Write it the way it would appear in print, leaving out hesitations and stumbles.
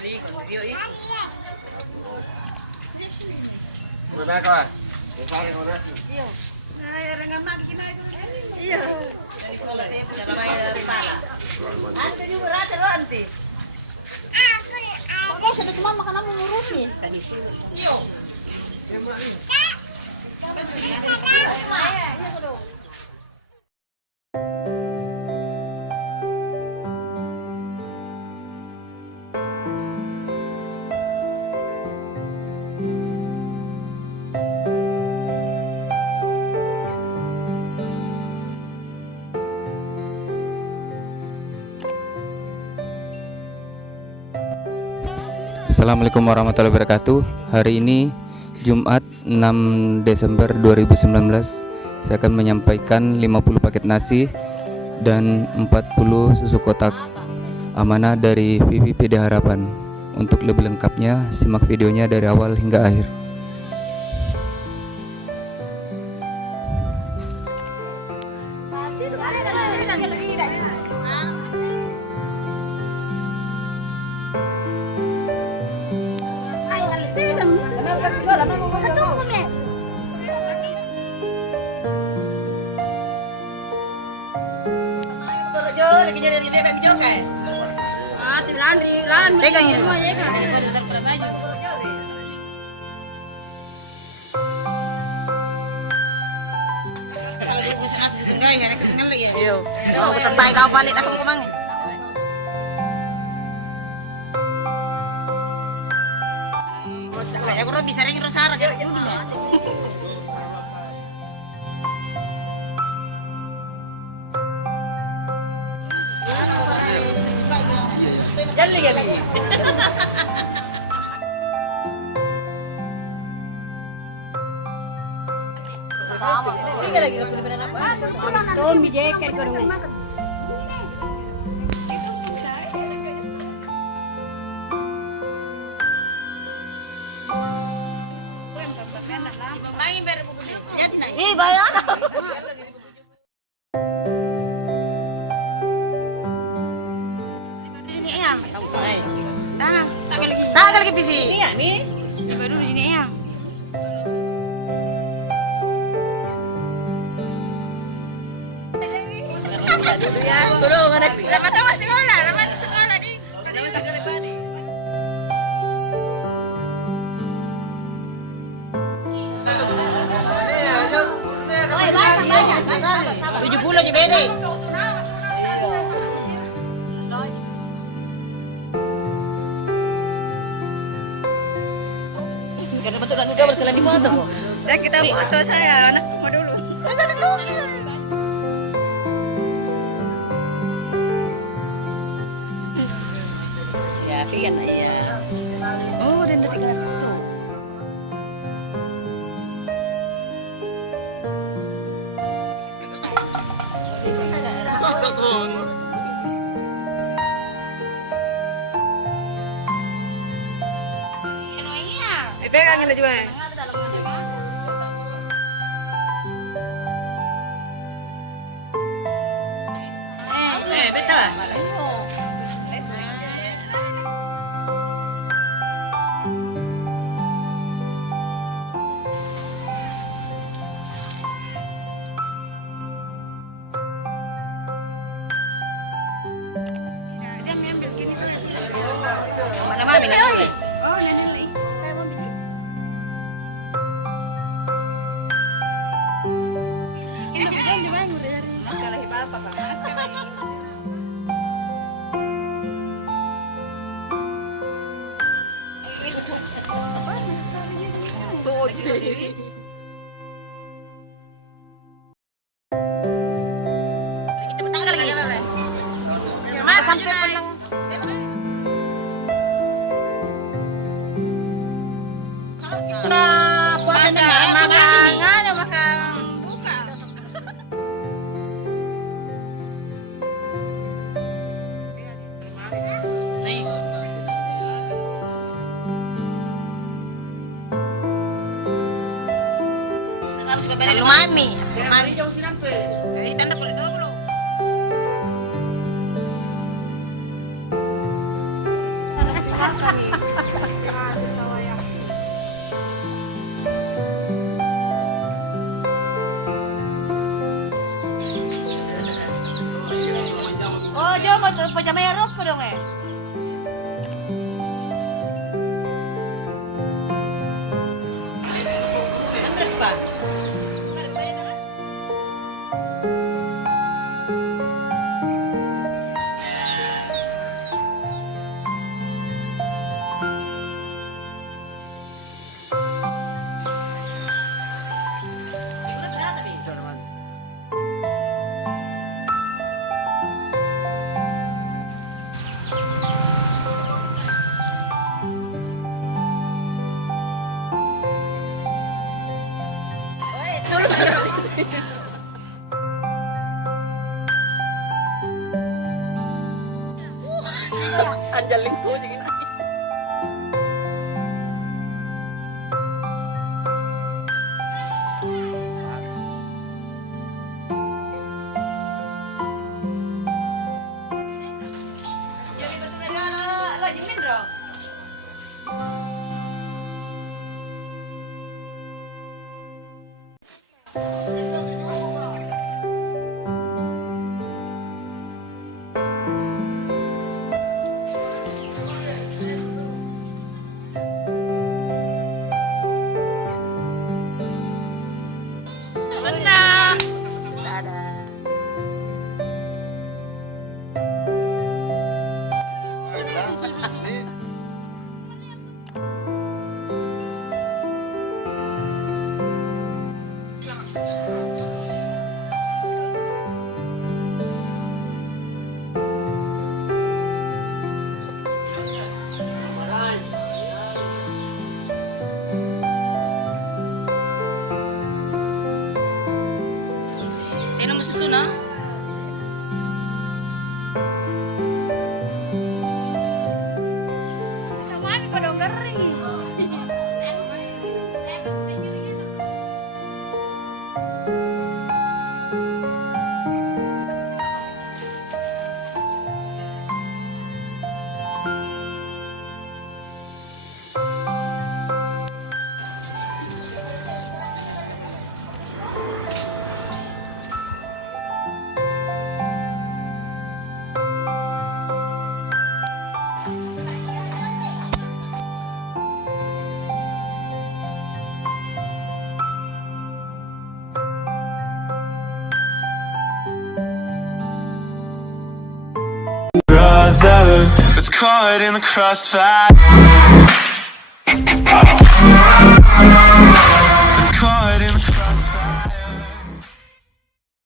Kok sudah cuma makan apa ngurusin? Assalamualaikum warahmatullahi wabarakatuh. Hari ini Jumat 6 Desember 2019, saya akan menyampaikan 50 paket nasi dan 40 susu kotak amanah dari VVPD Harapan. Untuk lebih lengkapnya, simak videonya dari awal hingga akhir. Mau ketembay kau balik aku kemana? Aku bisa ringin rosara kira kira dulu. Jali ya ni. Ini lagi nak benar apa? Tuh mijek kan korang. Ih, bayar. Ini yang. Tak lagi pisi. Iya, nih. Baru ini yang. Dulu ya. Turun anak. Lama tahu sekolah, lama sekolah di. Lama sekolah padi. Banyak. 70 aja bede. Karena betul dan udah berkelan di foto kok. Ya kita foto saya anak mau dulu. Ya, lihat ya. Oh, dan tadi kena foto. Pegang ini coba. Betul. Dia ambil gini terus. Mana-mana lagi. Oh, yang ini. Lu mami. Mami jauh sinampe. Jadi tanda kulit dulu. Oh, yo mo pajamayarok ko dong eh. Andres pa. Balik na lang. Oy, tulog ka. Ang galing po. Jadi pas negara lagi mindro. Menang. Dadah. Tingnan mo susun ah. Kamami ko daw garing. Brother, it's caught in the crossfire.